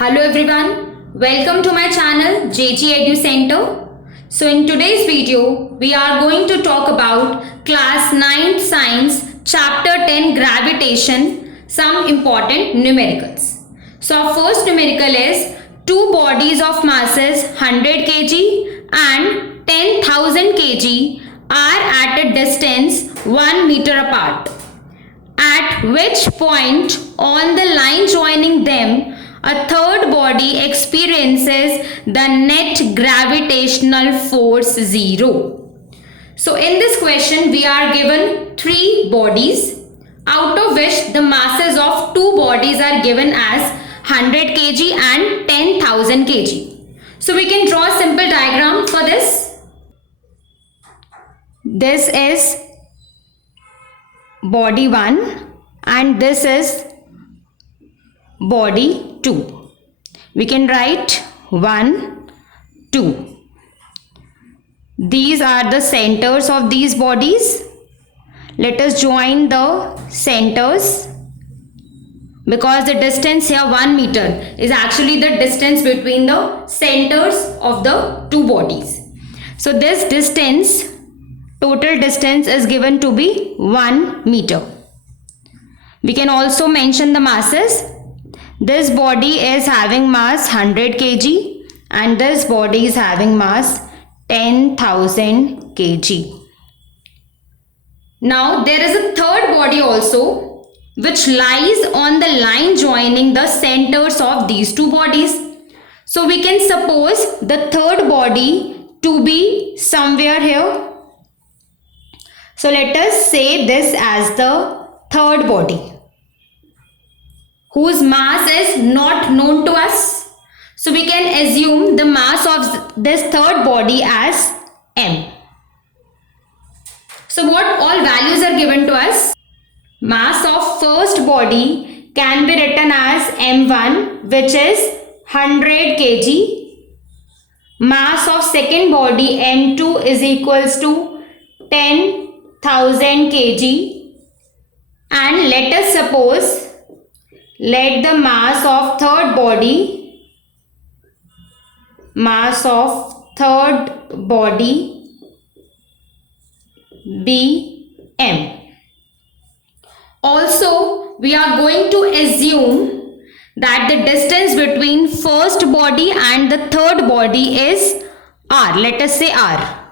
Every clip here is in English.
Hello everyone, welcome to my channel JG Edu Center. So in today's video, we are going to talk about class 9th science chapter 10 gravitation, some important numericals. So our first numerical is two bodies of masses 100 kg and 10,000 kg are at a distance 1 meter apart. At which point on the line joining them, a third body experiences the net gravitational force 0. So in this question, we are given three bodies, out of which the masses of two bodies are given as 100 kg and 10,000 kg. So we can draw a simple diagram for this. This is body 1 and this is body 2. We can write 1, 2. These are the centers of these bodies. Let us join the centers, because the distance here 1 meter is actually the distance between the centers of the two bodies. So this distance, total distance is given to be 1 meter. We can also mention the masses. This body is having mass 100 kg and this body is having mass 10,000 kg. Now there is a third body also which lies on the line joining the centers of these two bodies. So we can suppose the third body to be somewhere here. So let us say this as the third body, whose mass is not known to us. So we can assume the mass of this third body as m. So what all values are given to us? Mass of first body can be written as m1, which is 100 kg. Mass of second body m2 is equals to 10,000 kg. And let us suppose, let the mass of third body be m. Also, we are going to assume that the distance between first body and the third body is r. Let us say r.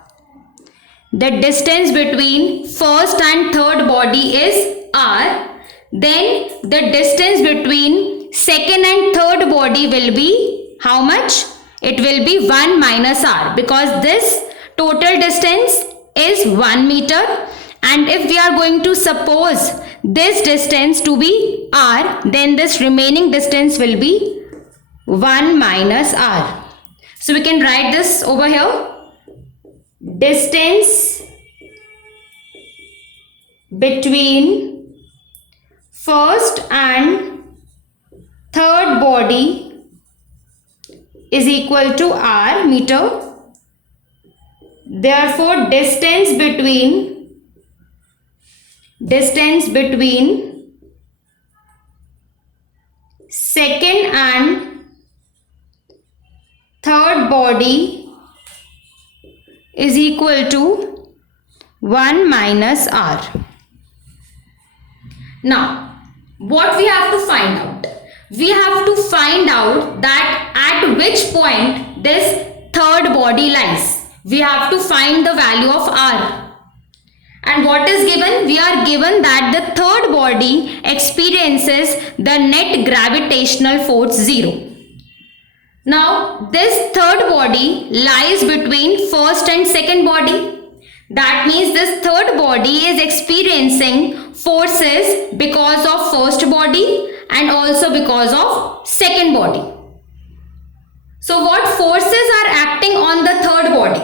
The distance between first and third body is r. Then the distance between second and third body will be how much? It will be 1 minus r, because this total distance is 1 meter, and if we are going to suppose this distance to be r, then this remaining distance will be 1 minus r. So we can write this over here. Distance between first and third body is equal to r meter. Therefore, distance between second and third body is equal to 1 minus r. Now, what we have to find out? We have to find out that at which point this third body lies. We have to find the value of r. And what is given? We are given that the third body experiences the net gravitational force 0. Now, this third body lies between first and second body. That means this third body is experiencing forces because of first body and also because of second body. So what forces are acting on the third body?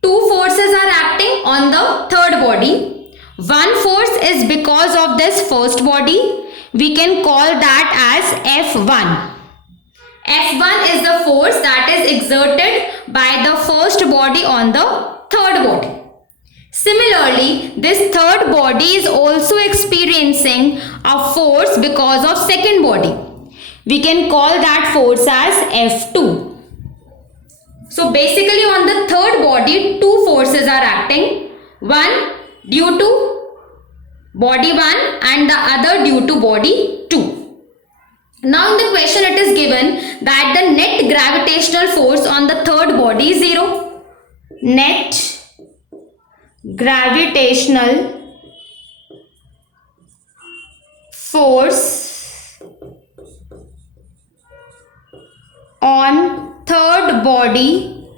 Two forces are acting on the third body. One force is because of this first body. We can call that as F1. F1 is the force that is exerted by the first body on the third body. Similarly, this third body is also experiencing a force because of second body. We can call that force as F2. So basically on the third body, two forces are acting. One due to body 1 and the other due to body 2. Now in the question it is given that the net gravitational force on the third body is 0. Net gravitational force on third body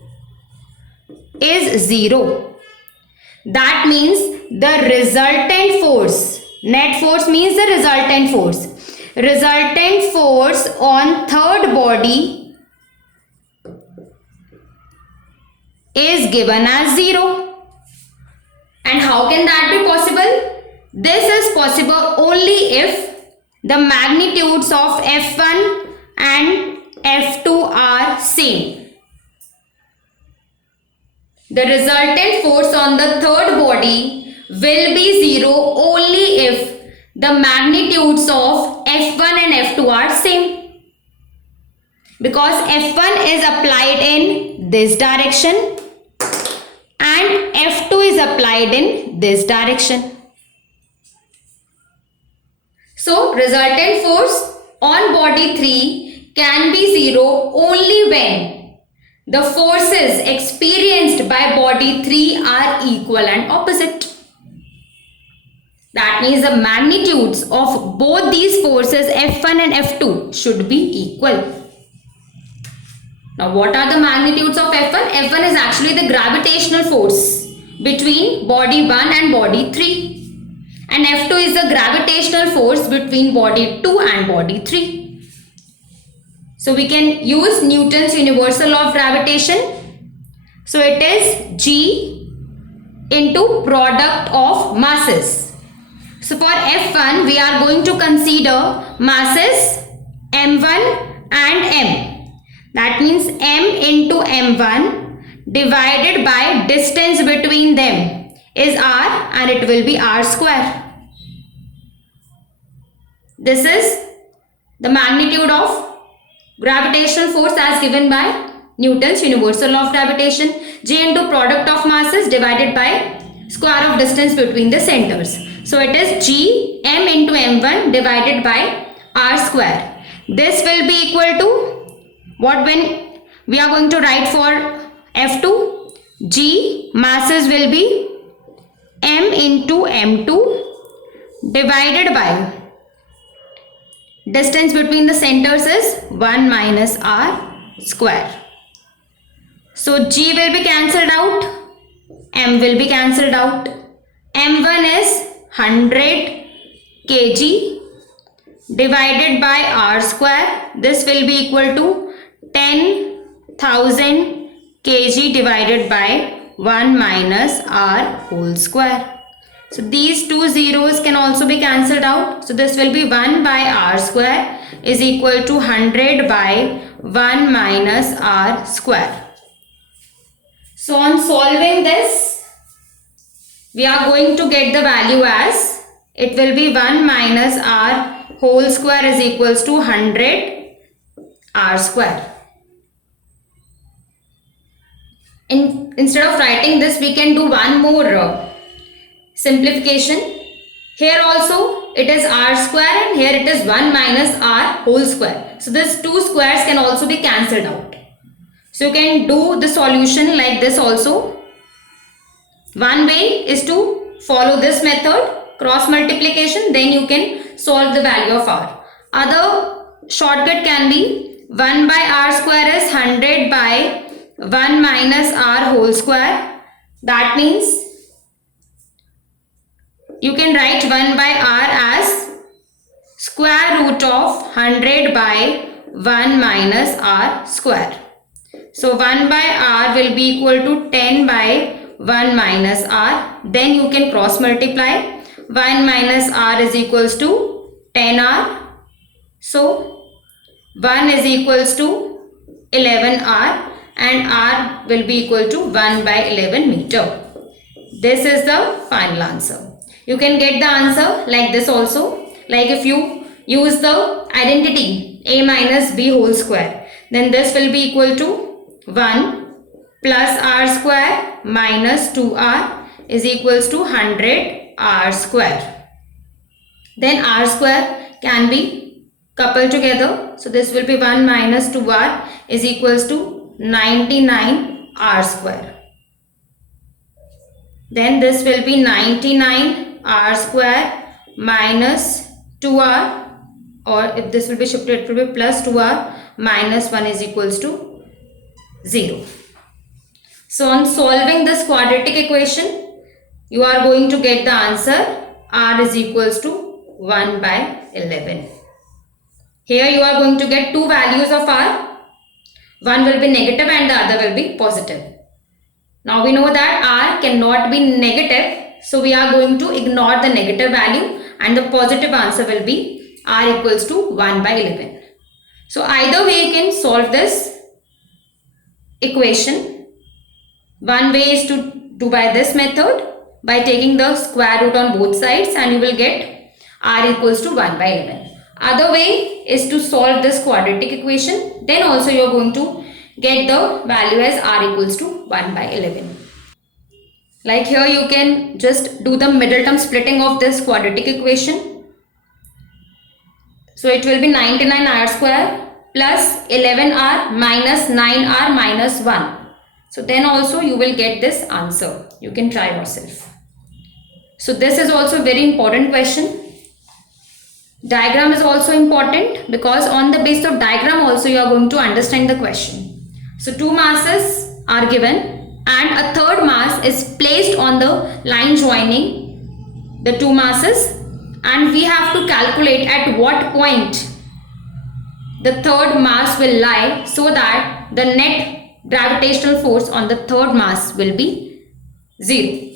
is 0. That means the resultant force, net force means the resultant force. Resultant force on third body is given as 0. And how can that be possible? This is possible only if the magnitudes of F1 and F2 are same. The resultant force on the third body will be 0 only if the magnitudes of F1 and F2 are same. Because F1 is applied in this direction and F2 is applied in this direction. So resultant force on body 3 can be 0 only when the forces experienced by body 3 are equal and opposite. That means the magnitudes of both these forces F1 and F2 should be equal. Now what are the magnitudes of F1? F1 is actually the gravitational force between body 1 and body 3. And F2 is the gravitational force between body 2 and body 3. So we can use Newton's universal law of gravitation. So it is G into product of masses. So for F1 we are going to consider masses M1 and M. That means M into M1 divided by distance between them is R and it will be R square. This is the magnitude of gravitational force as given by Newton's universal law of gravitation. G into product of masses divided by square of distance between the centers. So it is G M into M1 divided by R square. This will be equal to what when we are going to write for F2? G masses will be M into M2 divided by distance between the centers is 1 minus R square. So G will be cancelled out, M will be cancelled out. M1 is 100 kg divided by R square. This will be equal to 10,000 kg divided by 1 minus R whole square. So these two zeros can also be cancelled out. So this will be 1 by R square is equal to 100 by 1 minus R square. So on solving this, we are going to get the value as it will be 1 minus R whole square is equals to 100 R square. Instead of writing this, we can do one more simplification. Here also it is R square and here it is 1 minus R whole square. So these two squares can also be cancelled out. So you can do the solution like this also. One way is to follow this method, cross multiplication, then you can solve the value of R. Other shortcut can be 1 by R square is 100 by 1 minus R whole square. That means you can write 1 by R as square root of 100 by 1 minus R square. So 1 by R will be equal to 10 by 1 minus R. Then you can cross multiply. 1 minus R is equals to 10R. So 1 is equals to 11R and R will be equal to 1 by 11 meter. This is the final answer. You can get the answer like this also. Like if you use the identity a minus b whole square. Then this will be equal to 1 plus r square minus 2r is equals to 100 r square. Then r square can be coupled together. So this will be 1 minus 2r is equals to 99 r square. Then this will be 99 r square minus 2r, or if this will be shifted, it will be plus 2r minus 1 is equals to 0. So on solving this quadratic equation, you are going to get the answer r is equals to 1 by 11. Here you are going to get two values of r. One will be negative and the other will be positive. Now we know that r cannot be negative, so we are going to ignore the negative value and the positive answer will be r equals to 1 by 11. So either way you can solve this equation. One way is to do by this method, by taking the square root on both sides, and you will get r equals to 1 by 11. Other way is to solve this quadratic equation. Then also you are going to get the value as r equals to 1 by 11. Like here you can just do the middle term splitting of this quadratic equation. So it will be 99r square plus 11r minus 9r minus 1. So then also you will get this answer. You can try yourself. So this is also a very important question. Diagram is also important because on the basis of diagram also you are going to understand the question. So two masses are given and a third mass is placed on the line joining the two masses, and we have to calculate at what point the third mass will lie so that the net gravitational force on the third mass will be 0.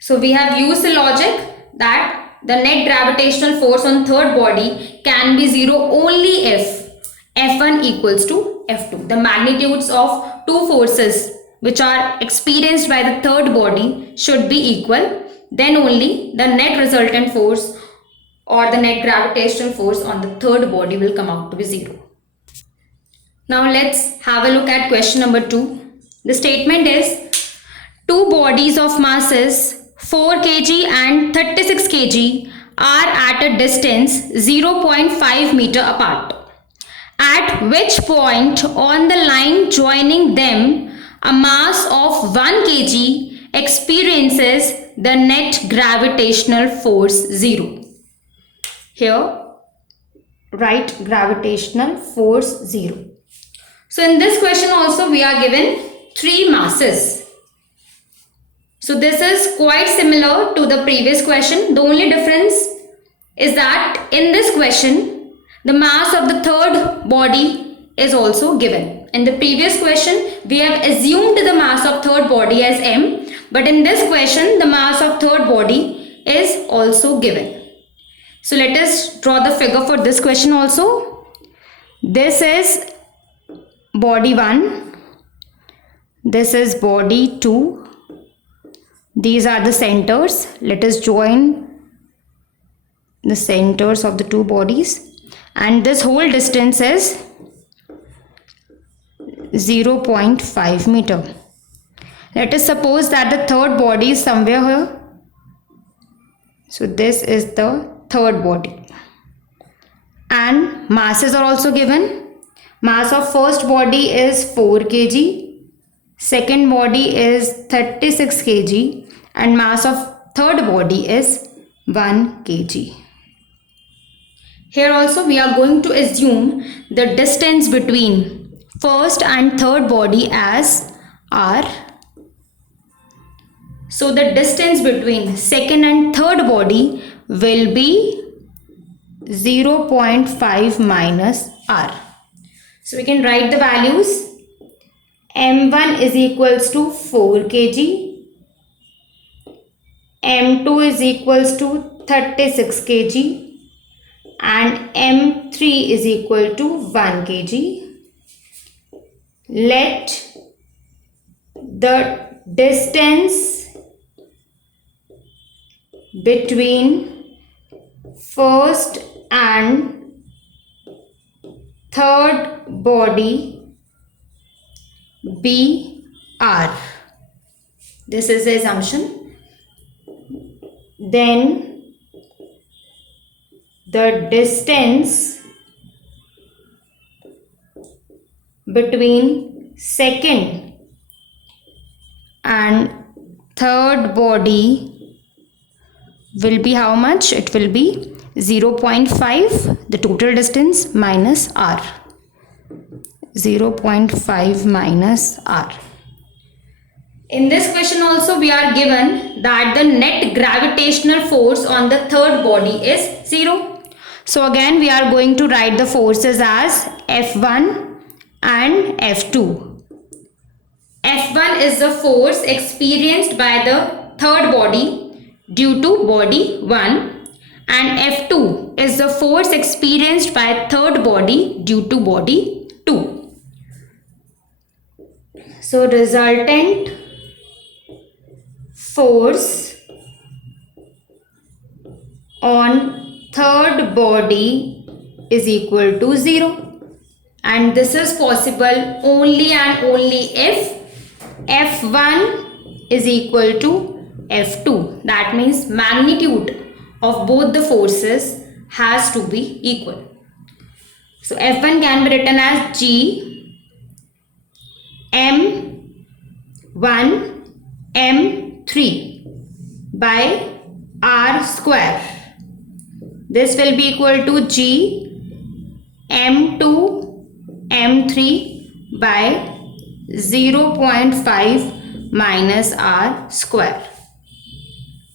So we have used the logic that the net gravitational force on third body can be 0 only if F1 equals to F2. The magnitudes of two forces which are experienced by the third body should be equal. Then only the net resultant force or the net gravitational force on the third body will come out to be 0. Now let's have a look at question number 2. The statement is two bodies of masses 4 kg and 36 kg are at a distance 0.5 meter apart. At which point on the line joining them, a mass of 1 kg experiences the net gravitational force 0. Here, write gravitational force 0. So in this question also we are given 3 masses. So this is quite similar to the previous question. The only difference is that in this question, the mass of the third body is also given. In the previous question, we have assumed the mass of third body as m, but in this question, the mass of third body is also given. So let us draw the figure for this question also. This is body 1. This is body 2. These are the centers. Let us join the centers of the two bodies. And this whole distance is 0.5 meter. Let us suppose that the third body is somewhere here. So this is the third body. And masses are also given. Mass of first body is 4 kg. Second body is 36 kg. And mass of third body is 1 kg. Here also we are going to assume the distance between first and third body as r. So the distance between second and third body will be 0.5 minus r. So we can write the values. M1 is equals to 4 kg. M2 is equals to 36 kg. And M3 is equal to 1 kg. Let the distance between first and third body be R. This is the assumption. Then the distance between second and third body will be how much? It will be 0.5, the total distance, minus R. 0.5 minus R. In this question also we are given that the net gravitational force on the third body is 0. So again we are going to write the forces as F1 and F2. F1 is the force experienced by the third body due to body 1, and F2 is the force experienced by third body due to body 2. So resultant force on third body is equal to 0, and this is possible only and only if F1 is equal to F2. That means magnitude of both the forces has to be equal. So F1 can be written as G M1 M3 by R square. This will be equal to G M2 M3 by 0.5 minus R square.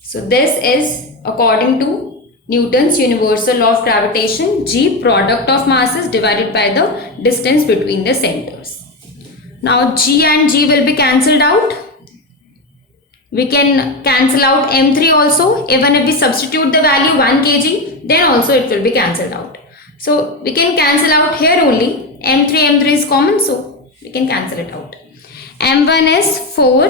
So this is according to Newton's universal law of gravitation, G product of masses divided by the distance between the centers. Now G and G will be cancelled out. We can cancel out M3 also. Even if we substitute the value 1 kg, then also it will be cancelled out. So we can cancel out here only. M3 is common, so we can cancel it out. M1 is 4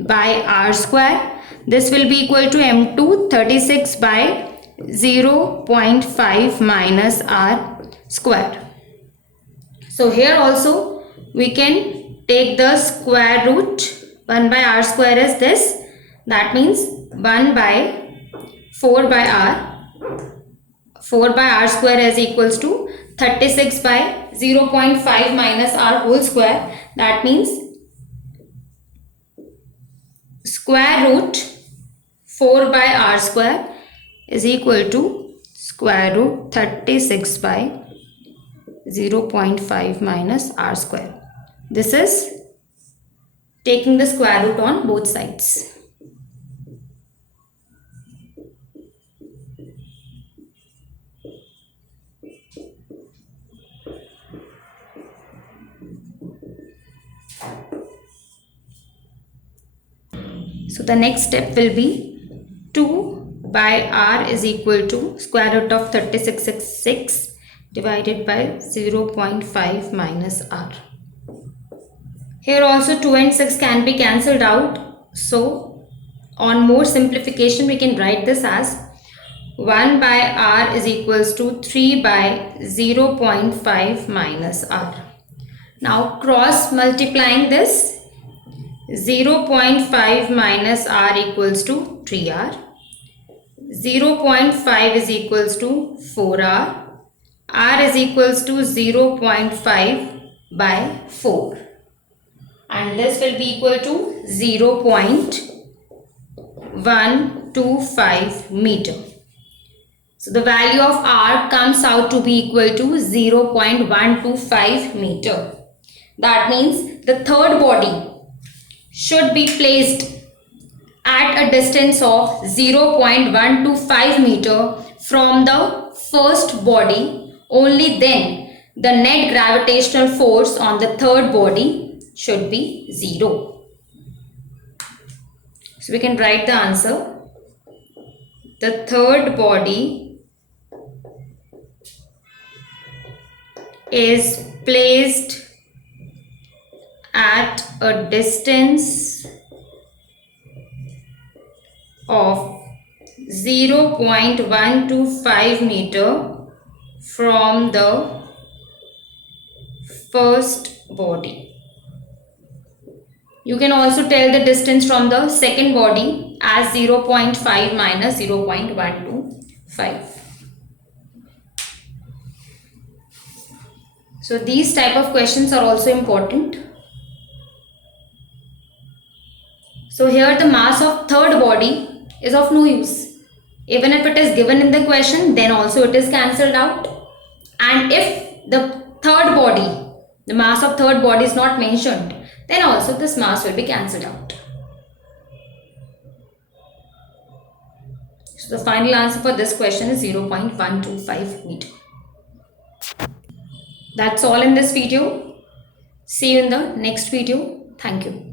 by R square. This will be equal to M2 36 by 0.5 minus R square. So here also we can take the square root. 1 by R square is this. That means 1 by 4 by R. 4 by R square is equals to 36 by 0.5 minus R whole square. That means square root 4 by R square is equal to square root 36 by 0.5 minus R square. This is taking the square root on both sides. So the next step will be 2 by R is equal to square root of 3666 divided by 0.5 minus R. Here also 2 and 6 can be cancelled out. So on more simplification we can write this as 1 by R is equals to 3 by 0.5 minus R. Now cross multiplying this, 0.5 minus R equals to 3R. 0.5 is equals to 4R. R is equals to 0.5 by 4. And this will be equal to 0.125 meter. So the value of R comes out to be equal to 0.125 meter. That means the third body should be placed at a distance of 0.125 meter from the first body. Only then the net gravitational force on the third body should be 0. So we can write the answer. The third body is placed at a distance of 0.125 meter from the first body. You can also tell the distance from the second body as 0.5 minus 0.125. So these type of questions are also important. So here the mass of third body is of no use. Even if it is given in the question, then also it is cancelled out. And if the third body, the mass of third body is not mentioned, then also this mass will be cancelled out. So the final answer for this question is 0.125 meter. That's all in this video. See you in the next video. Thank you.